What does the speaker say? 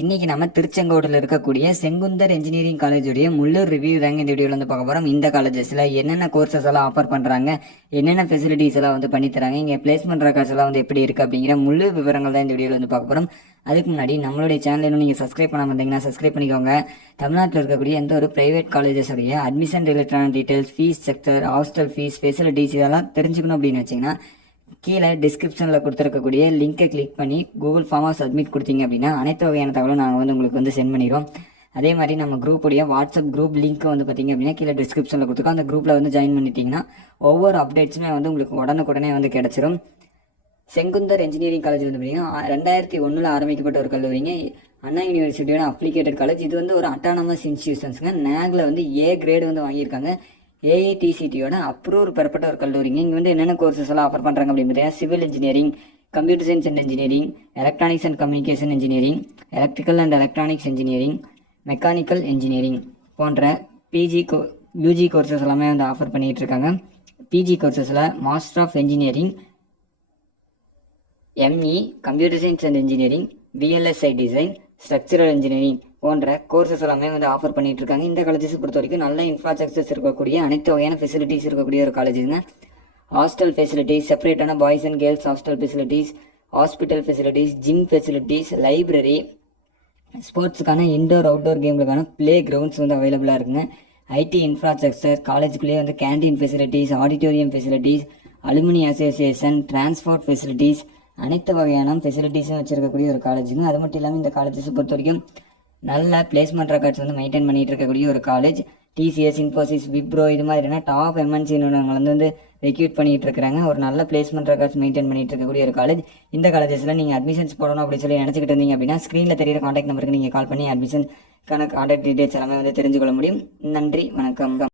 இன்னைக்கு நம்ம திருச்செங்கோட்டில் இருக்கக்கூடிய செங்குந்தர் இன்ஜினியரிங் காலேஜுடைய முழு ரிவ்யூ தாங்க இந்த வீடியோவில் வந்து பார்க்க போகிறோம். இந்த காலேஜஸில் என்னென்ன கோர்சஸ் எல்லாம் ஆஃபர் பண்ணுறாங்க, என்னென்ன ஃபெசிலிட்டிஸ் எல்லாம் வந்து பண்ணித்தராங்க, இங்கே பிளேஸ்மெண்ட் ரெக்கார்ட்ஸ் எல்லாம் வந்து எப்படி இருக்குது அப்படிங்கிற முழு விவரங்கள் தான் இந்த வீடியோவில் வந்து பார்க்க போகிறோம். அதுக்கு முன்னாடி நம்மளுடைய சேனல் இன்னும் நீங்கள் சப்ஸ்கிரைப் பண்ணாமல் இருந்தீங்கன்னா சப்ஸ்கிரைப் பண்ணிக்கோங்க. தமிழ்நாட்டில் இருக்கக்கூடிய எந்த ஒரு ப்ரைவேட் காலேஜஸுடைய அட்மிஷன் ரிலேட்டடான details, fees structure, hostel fees, facilities இதெல்லாம் தெரிஞ்சுக்கணும் அப்படின்னு வச்சிங்கன்னா கீழே டிஸ்கிரிப்ஷனில் கொடுத்துருக்கக்கூடிய லிங்கை கிளிக் பண்ணி கூகுள் ஃபார்மாக சப்மிட் கொடுத்தீங்க அப்படின்னா அனைத்து வகையான தகவலும் நாங்கள் வந்து உங்களுக்கு வந்து சென்ட் பண்ணிடுவோம். அதே மாதிரி நம்ம குரூப்புடைய வாட்ஸ்அப் குரூப் லிங்க் வந்து பார்த்திங்க அப்படின்னா கீழே டிஸ்கிரிப்ஷனில் கொடுத்துருக்கோம். அந்த குரூப்பில் வந்து ஜாயின் பண்ணிட்டீங்கன்னா ஒவ்வொரு அப்டேட்ஸுமே வந்து உங்களுக்கு உடனுக்குடனே வந்து கிடச்சிரும். செங்குந்தர் இன்ஜினியரிங் காலேஜ் வந்து பார்த்திங்கன்னா 2001 ஆரம்பிக்கப்பட்ட ஒரு கல்லூரிங்க. அண்ணா யூனிவர்சிட்டியோட அப்ளிகேட்டட் காலேஜ். இது வந்து ஒரு அட்டானமஸ் இன்ஸ்டியூஷன்ஸுங்க. நேகில் வந்து ஏ கிரேடு வந்து வாங்கியிருக்காங்க. ஏஐடிசிடியோட அப்ரூவ் பெறப்பட்ட ஒரு கல்லூரிங்க. இங்கே வந்து என்னென்ன கோர்சஸ் எல்லாம் ஆஃபர் பண்ணுறாங்க அப்படின்னு பார்த்தீங்கன்னா civil engineering, computer science and engineering, electronics and communication engineering, electrical and electronics engineering, mechanical engineering போன்ற யூஜி கோர்சஸ் எல்லாமே வந்து ஆஃபர் பண்ணிகிட்டு இருக்காங்க. பிஜி கோர்சஸில் master of engineering, ME, computer science and engineering, VLSI design, structural engineering போன்ற courses எல்லாமே வந்து offer பண்ணிட்டு இருக்காங்க. இந்த காலேஜஸ் பொறுத்த வரைக்கும் நல்ல இன்ஃப்ராஸ்ட்ரக்சர்ஸ் இருக்கக்கூடிய அனைத்து வகையான ஃபெசிலிட்டிஸ் இருக்கக்கூடிய ஒரு காலேஜுங்க. ஹாஸ்டல் ஃபெசிலிட்டிஸ், செப்பரேட்டான boys and girls hostel facilities, hospital facilities, gym facilities, library, ஸ்போர்ட்ஸுக்கான இன்டோர் அவுட்டோர் கேம்களுக்கான ப்ளே கிரவுண்ட்ஸ் வந்து அவைலபிளாக இருக்குங்க. ஐடி இன்ஃப்ராஸ்ட்ரக்சர், காலேஜுக்குள்ளேயே வந்து canteen facilities, auditorium facilities, alumni association, transport facilities, அனைத்து வகையான ஃபெசிலிட்டிஸும் வச்சுருக்கக்கூடிய ஒரு காலேஜுங்க. அது மட்டும் இல்லாமல் இந்த காலேஜஸ் பொறுத்த வரைக்கும் நல்ல பிளேஸ்மெண்ட் ரெக்கார்ட்ஸ் வந்து மெயின்டைன் பண்ணிட்டு இருக்கக்கூடிய ஒரு காலேஜ். டிசிஎஸ், இன்ஃபோசிஸ், விப்ரோ இது மாதிரியான டாப் எம்என்சி நிறுவனங்கள் வந்து ரெக்யூட் பண்ணிட்டு இருக்கிறாங்க. ஒரு நல்ல பிளேஸ்மெண்ட் ரெக்கார்ட்ஸ் மெயின்டைன் பண்ணிட்டு இருக்கக்கூடிய ஒரு காலேஜ். இந்த காலேஜஸில் நீங்கள் அட்மிஷன்ஸ் போடணும் அப்படின்னு சொல்லி நினச்சிக்கிட்டு இருந்தீங்க அப்படின்னா ஸ்க்ரீனில் தெரியிற காண்டாக்ட் நம்பருக்கு நீங்கள் கால் பண்ணி அட்மிஷனுக்கான காண்டாக்ட் டீடைல்ஸ் எல்லாமே வந்து தெரிஞ்சுக்கொள்ள முடியும். நன்றி, வணக்கம்.